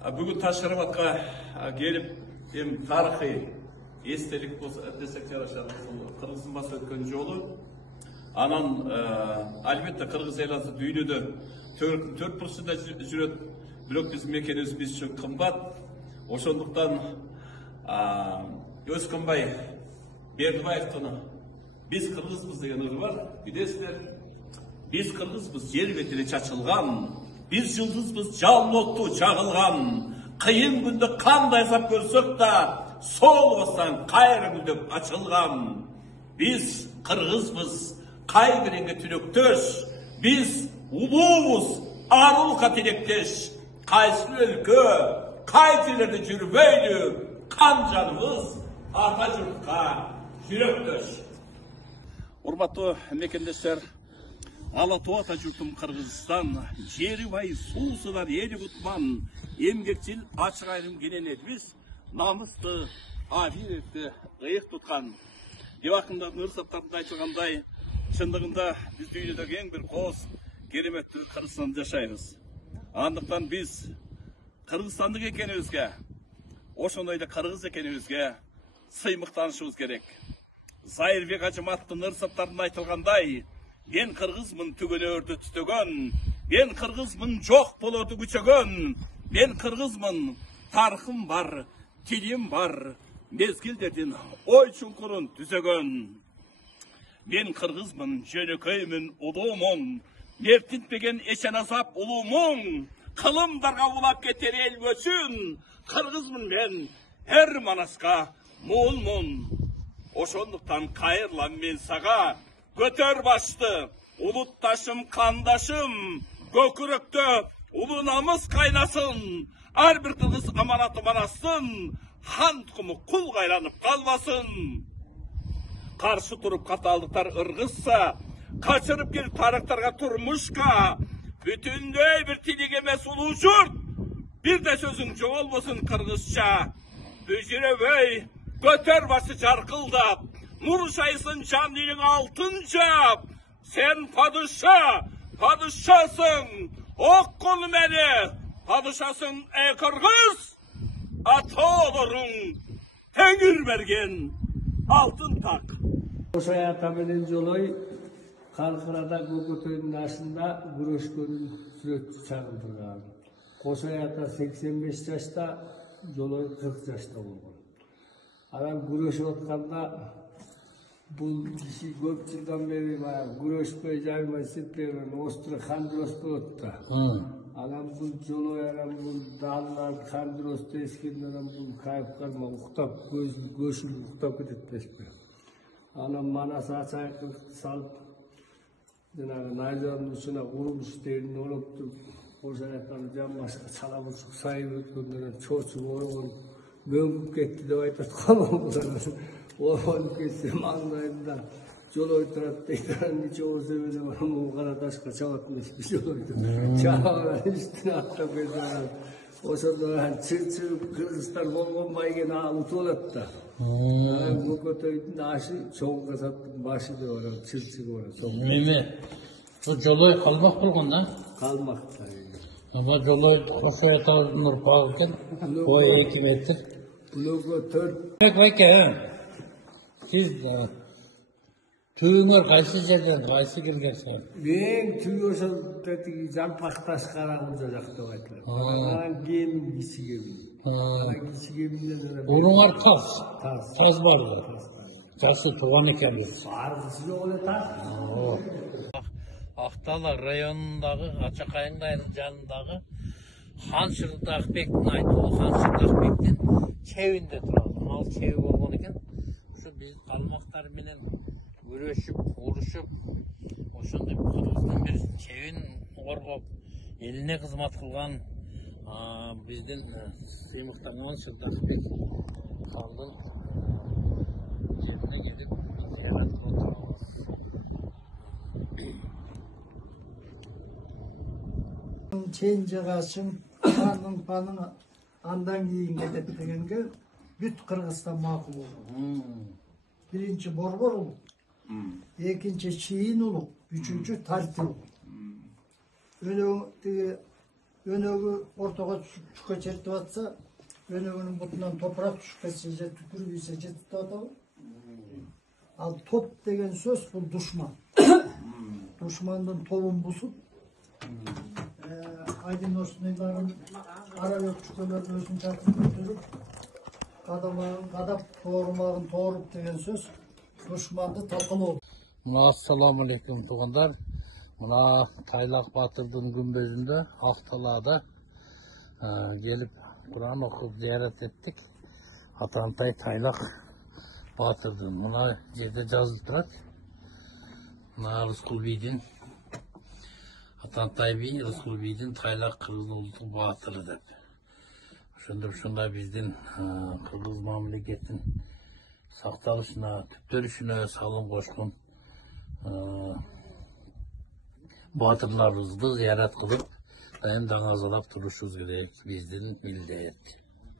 Бүгін Ташкентке келіп, тарихи естелік десек жарашады, Қырғыздың басы өткен жолы. Анан, әлбетте, Қырғыз еласы дүйнөдө 4%-да жүрөт, бирок биздин мекенибиз биз үчүн кымбат. Ошондуктан Өзкөнбай Бердибаевдин биз кыргызбыз деген ыры бар. Билесиздер, биз кыргызбыз, жер бетине чачылган, биз жылдызбыз, жалын отту чагылган. Кыйын күндө кандай азап көрсөк да, солбастан кайра гүлдөп ачылган. Биз кыргызбыз, кай биринге түнөктөш, биз улуубуз, арулукка тилектеш. Кайсы өлкө, кай жерлерде жүрбөйлү, кан жаныбыз ата журтка жүрөктөш. Урматтуу мекендештер, Алатоо ата журтум Кыргызстан, жери бай, суусу бар эли кутман, эмгекчил, ачык айрым кенен элибиз, намысты, абийетти ыйык туткан. Деп акындардын ырсаптарында айтылгандай, чындыгында биз дүйнөдөгү эң бир кооз, кереметтүү Кыргызстанда жашайбыз. Андыктан биз Кыргызстандык экенибизге, ошондой эле кыргыз экенибизге сыймыктанышыбыз керек. Зайырбек Ажыматтын ырсаптарында айтылгандай, мен кыргызмын түгөнөрдү түтөгөн, мен кыргызмын жок болорду күчөгөн, мен кыргызмын, тарыхым бар, тилим бар, мезгилдердин ой чуңкурун түзөгөн. Мен кыргызмын, жөнөкөймүн, улуумун, мертинтпеген эшен азап улуумун, кылымдарга улап кетер эл өчүн, кыргызмын мен, эр манаска муулмун. Ошондуктан кайрылам мен сага, көтөр башты, улутташым, кандашым, көкүрөктө улуу намыс кайнасын, ар бир кыргыз аманаты манасын, хан тукуму кул кайланып калбасын. Каршы туруп катаалдыктар ыргызса, качырып келип тарыктарга турмушка, бүтүндөй бир тилик эмес улуу журт, бир да сөзүң жоголбосун кыргызча. Бүжүрөбөй, көтөр башы жаркылдап, нур шайсын жан дилиң алтын жап. Сен падыша, падышасың, ок колу мени, падышасың эй кыргыз. Атаолоруң теңир берген алтын так. Кошой ата менен Жолой Каркырада Көкөтөйдүн ашында күрөшкөнүн сүрөтү чагылдырган. Кошой ата 85 жашта, Жолой 40 жашта болгон. Анан күрөшүп атканда бул киши көп жылдан бери күрөшпөй жаймай сиппеген остро хандроз болот да. Анан бул Жолой анан бул даалар хандрозду эскенден анан бул кайып калма уктап, көзүн уктап кетет деспи. Анан манасы ачайкыкты салып, жанагы найзанын учуна курум іштерин олоптуп, Кошой атаны жамбашка чалабылчык сайып өткөндөн чочуп орогон мөңгүп кетти деп айтат колумдар. Орогонуп кетсе маңдайында Жолой турат дейт, нече болсо эле бул кара ташка чабат эмеспи Жолойду. Чабаган үстүнө аттап кетип, ошондо чыр-чыр кыргыздар болгон байген утуп алат да. Анан Көкөтөйдүн ашы чоң касаптын башы деп барат, чыр-чыр барат. Эме, Жолой калмак болгон да? Калмак да. Ama Jolay Kosoi atанын урпагы экен, бою 2 метр. Бул 4. Байке, сиз түйүңөр кайсы жерден, кайсы келгенсиз? Мен түйү ошол Жалпак таш карагылжа жакта айтылат. Анан кийин кичигеми. Кичигемиден Уруңар таз бар. Жасы тууган экенбиз. Барысы жок эле таш. Актала районундагы Ачакайын жанындагы Хан Шырдакбектин айтылуу Хан Шырдакбектин чебинде турат. Ал чеби болгон экен. Ушу биз калмактар менен күрөшүп, урушуп, ошондой кыргыздын бир чебин коргоп, элине кызмат кылган биздин сыймыктанган Шырдакбек халдын жерине келип зыярат кылып турабыз. Чейин жагашым, ханын панын андан кийин кетет дегенге бүт Кыргызстан макул болду. Биринчи Борбор улук, экинчи Чийин улук, үчүнчү Тартил улук. Өлө Önögü ortaga çükke çertip atsa, önögünün butundan toprak düşüp kesse, je tükürüp ise je tutatu. Al top degen söz bu düşman. Düşmandan tolun busup, aydın dostunların ara yok çükelerin özün çarpıp götürüp, kadap doğurmağın doğurup degen söz, düşmandı talqıloo. Assalamu alaikum tuğanlar. Muna Taylak Batır'dın gümbözünde haftalarda gelip Kur'an okup ziyaret ettik. Atantay Taylak Batır'dın. Muna жерде жазылып турат. Muna Rıskul Bey'din Atantay Bey, Rıskul Bey'din Taylak Kırgız Ulutу Batırı dep. Şunda bizdin Kırgız mamleketin saqtalышына, tüptörüşüne salım koşkun batırlarımızды ziyaret kılıp, dayım dağazalap duruşuz gerek bizdin millet.